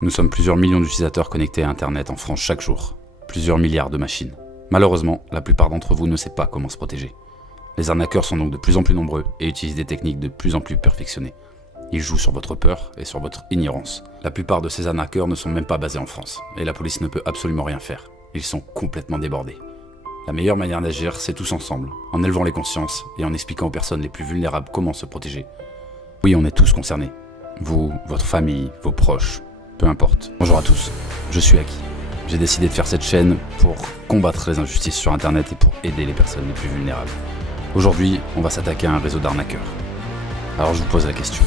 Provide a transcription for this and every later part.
Nous sommes plusieurs millions d'utilisateurs connectés à Internet en France chaque jour. Plusieurs milliards de machines. Malheureusement, la plupart d'entre vous ne savent pas comment se protéger. Les arnaqueurs sont donc de plus en plus nombreux et utilisent des techniques de plus en plus perfectionnées. Ils jouent sur votre peur et sur votre ignorance. La plupart de ces arnaqueurs ne sont même pas basés en France, et la police ne peut absolument rien faire. Ils sont complètement débordés. La meilleure manière d'agir, c'est tous ensemble, en élevant les consciences et en expliquant aux personnes les plus vulnérables comment se protéger. Oui, on est tous concernés. Vous, votre famille, vos proches, peu importe. Bonjour à tous, je suis Aki. J'ai décidé de faire cette chaîne pour combattre les injustices sur Internet et pour aider les personnes les plus vulnérables. Aujourd'hui, on va s'attaquer à un réseau d'arnaqueurs. Alors je vous pose la question.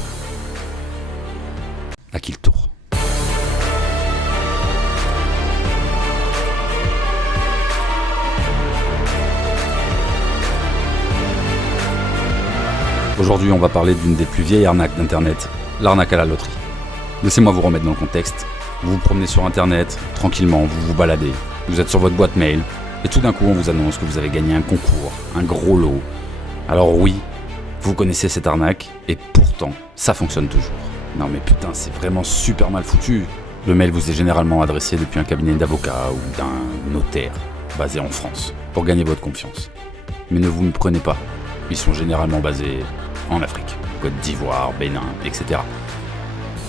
À qui le tour ? Aujourd'hui, on va parler d'une des plus vieilles arnaques d'Internet, l'arnaque à la loterie. Laissez-moi vous remettre dans le contexte. Vous vous promenez sur Internet, tranquillement, vous vous baladez, vous êtes sur votre boîte mail, et tout d'un coup on vous annonce que vous avez gagné un concours, un gros lot. Alors oui, vous connaissez cette arnaque, et pourtant, ça fonctionne toujours. Non mais putain, c'est vraiment super mal foutu. Le mail vous est généralement adressé depuis un cabinet d'avocat ou d'un notaire, basé en France, pour gagner votre confiance. Mais ne vous méprenez pas, ils sont généralement basés en Afrique, Côte d'Ivoire, Bénin, etc.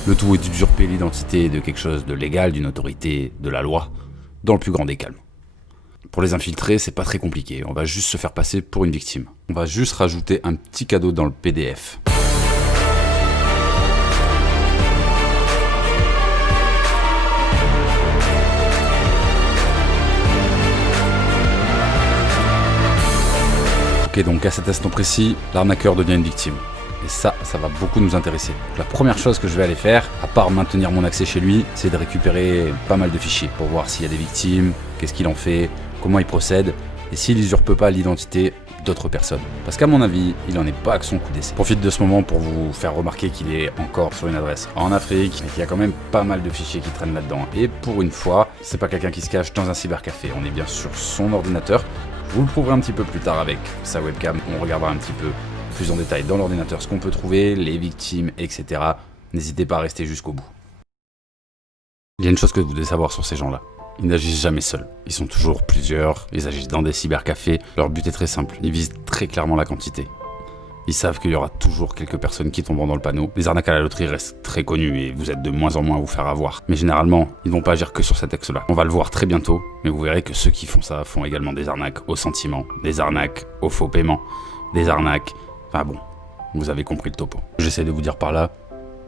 Le tout est d'usurper l'identité de quelque chose de légal, d'une autorité, de la loi, dans le plus grand des calmes. Pour les infiltrer, c'est pas très compliqué, on va juste se faire passer pour une victime. On va juste rajouter un petit cadeau dans le PDF. Ok, donc à cet instant précis, l'arnaqueur devient une victime. Et ça va beaucoup nous intéresser. La première chose que je vais aller faire, à part maintenir mon accès chez lui, c'est de récupérer pas mal de fichiers pour voir s'il y a des victimes, qu'est-ce qu'il en fait, comment il procède, et s'il usurpe pas l'identité d'autres personnes. Parce qu'à mon avis, il en est pas que son coup d'essai. Je profite de ce moment pour vous faire remarquer qu'il est encore sur une adresse en Afrique, et qu'il y a quand même pas mal de fichiers qui traînent là-dedans. Et pour une fois, c'est pas quelqu'un qui se cache dans un cybercafé, on est bien sur son ordinateur. Je vous le prouverai un petit peu plus tard avec sa webcam, on regardera un petit peu plus en détail dans l'ordinateur ce qu'on peut trouver, les victimes, etc. N'hésitez pas à rester jusqu'au bout. Il y a une chose que vous devez savoir sur ces gens-là. Ils n'agissent jamais seuls. Ils sont toujours plusieurs, ils agissent dans des cybercafés. Leur but est très simple, ils visent très clairement la quantité. Ils savent qu'il y aura toujours quelques personnes qui tomberont dans le panneau. Les arnaques à la loterie restent très connues et vous êtes de moins en moins à vous faire avoir. Mais généralement, ils ne vont pas agir que sur cet axe-là. On va le voir très bientôt, mais vous verrez que ceux qui font ça font également des arnaques au sentiment, des arnaques au faux paiement, des arnaques... Enfin bon, vous avez compris le topo. J'essaie de vous dire par là,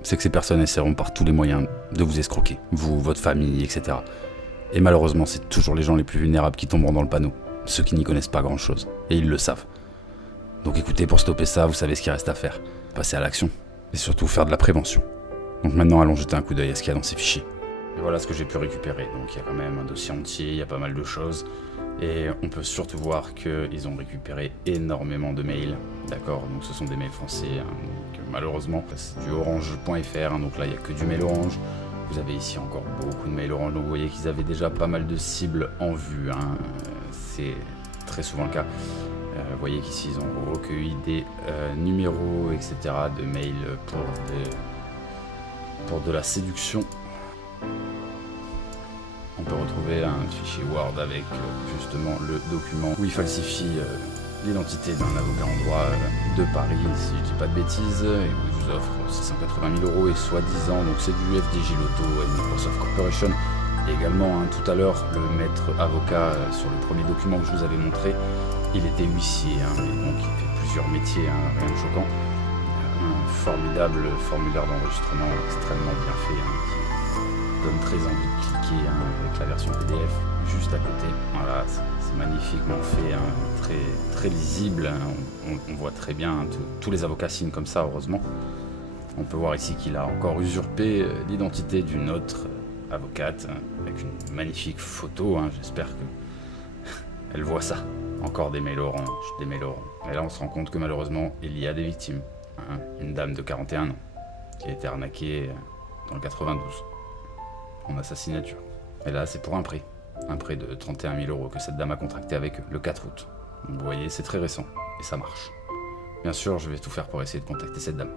c'est que ces personnes essaieront par tous les moyens de vous escroquer. Vous, votre famille, etc. Et malheureusement, c'est toujours les gens les plus vulnérables qui tomberont dans le panneau. Ceux qui n'y connaissent pas grand-chose. Et ils le savent. Donc écoutez, pour stopper ça, vous savez ce qu'il reste à faire. Passer à l'action. Et surtout faire de la prévention. Donc maintenant, allons jeter un coup d'œil à ce qu'il y a dans ces fichiers. Et voilà ce que j'ai pu récupérer. Donc il y a quand même un dossier entier, il y a pas mal de choses. Et on peut surtout voir qu'ils ont récupéré énormément de mails. D'accord, donc ce sont des mails français. Donc malheureusement, c'est du orange.fr. Donc là, il n'y a que du mail orange. Vous avez ici encore beaucoup de mails orange. Donc vous voyez qu'ils avaient déjà pas mal de cibles en vue. C'est très souvent le cas. Vous voyez qu'ici, ils ont recueilli des numéros, etc. de mails pour de la séduction. On peut retrouver un fichier Word avec justement le document où il falsifie l'identité d'un avocat en droit de Paris, si je dis pas de bêtises, et où il vous offre 680 000 € et soi-disant, donc c'est du FDJ Lotto et Microsoft Corporation. Et également, tout à l'heure, le maître avocat sur le premier document que je vous avais montré, il était huissier, et donc il fait plusieurs métiers, rien de choquant. Un formidable formulaire d'enregistrement extrêmement bien fait, qui donne très envie de cliquer avec la version PDF juste à côté. Voilà, c'est magnifiquement fait, très, très lisible. On voit très bien, tous les avocats signent comme ça, heureusement. On peut voir ici qu'il a encore usurpé l'identité d'une autre avocate, avec une magnifique photo. J'espère qu'elle voit ça. Encore des mails orange, des mails orange. Et là, on se rend compte que malheureusement, il y a des victimes. Une dame de 41 ans qui a été arnaquée dans le 92. En assassinature. Et là, c'est pour un prêt de 31 000 € que cette dame a contracté avec eux, le 4 août. Donc, vous voyez, c'est très récent, et ça marche. Bien sûr, je vais tout faire pour essayer de contacter cette dame.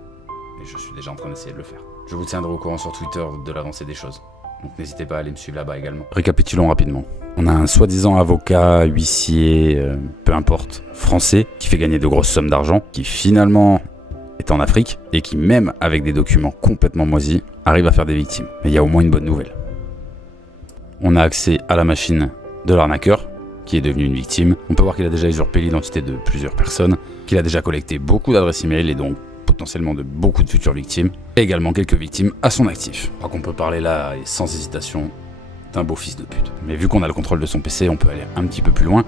Et je suis déjà en train d'essayer de le faire. Je vous tiendrai au courant sur Twitter de l'avancée des choses. donc n'hésitez pas à aller me suivre là-bas également. Récapitulons rapidement. On a un soi-disant avocat, huissier, peu importe, français, qui fait gagner de grosses sommes d'argent, qui finalement est en Afrique, et qui même avec des documents complètement moisis, arrive à faire des victimes. Mais il y a au moins une bonne nouvelle. On a accès à la machine de l'arnaqueur, qui est devenu une victime. On peut voir qu'il a déjà usurpé l'identité de plusieurs personnes, qu'il a déjà collecté beaucoup d'adresses email et donc potentiellement de beaucoup de futures victimes, et également quelques victimes à son actif. Je crois qu'on peut parler là, et sans hésitation, d'un beau fils de pute. Mais vu qu'on a le contrôle de son PC, on peut aller un petit peu plus loin,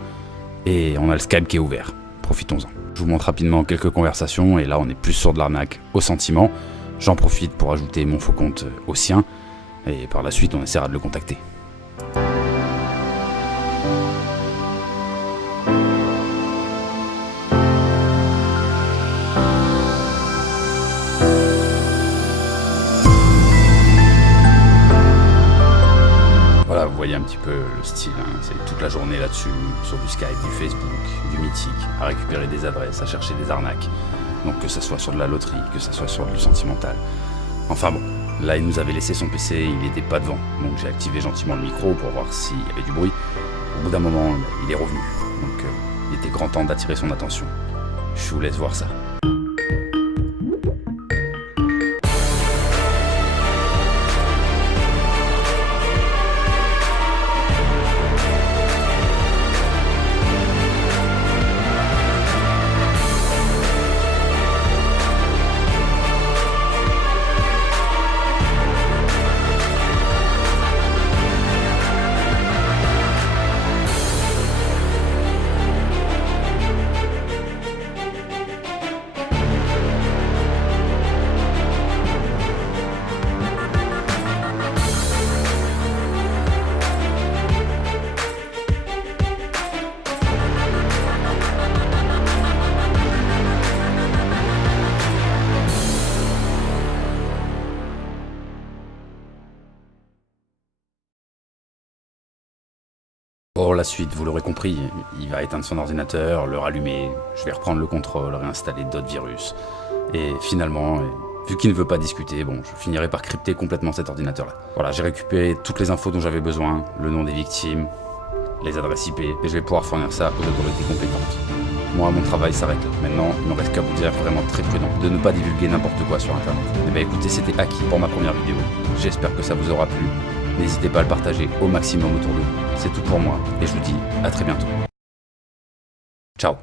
et on a le Skype qui est ouvert. Profitons-en. Je vous montre rapidement quelques conversations, et là on est plus sur de l'arnaque au sentiment. J'en profite pour ajouter mon faux compte au sien, et par la suite on essaiera de le contacter. Voilà, vous voyez un petit peu le style, hein. C'est toute la journée là-dessus, sur du Skype, du Facebook, du Mythique, à récupérer des adresses, à chercher des arnaques. Donc que ça soit sur de la loterie, que ça soit sur du sentimental. Enfin bon, là il nous avait laissé son PC, il n'était pas devant. Donc j'ai activé gentiment le micro pour voir s'il y avait du bruit. Au bout d'un moment, il est revenu. Donc il était grand temps d'attirer son attention. Je vous laisse voir ça. Pour la suite, vous l'aurez compris, il va éteindre son ordinateur, le rallumer, je vais reprendre le contrôle, réinstaller d'autres virus. Et finalement, vu qu'il ne veut pas discuter, bon, je finirai par crypter complètement cet ordinateur-là. Voilà, j'ai récupéré toutes les infos dont j'avais besoin, le nom des victimes, les adresses IP, et je vais pouvoir fournir ça aux autorités compétentes. Moi, mon travail s'arrête là. Maintenant, il ne me reste qu'à vous dire vraiment très prudent de ne pas divulguer n'importe quoi sur Internet. Et bien écoutez, c'était Aki pour ma première vidéo. J'espère que ça vous aura plu. N'hésitez pas à le partager au maximum autour de vous. C'est tout pour moi et je vous dis à très bientôt. Ciao.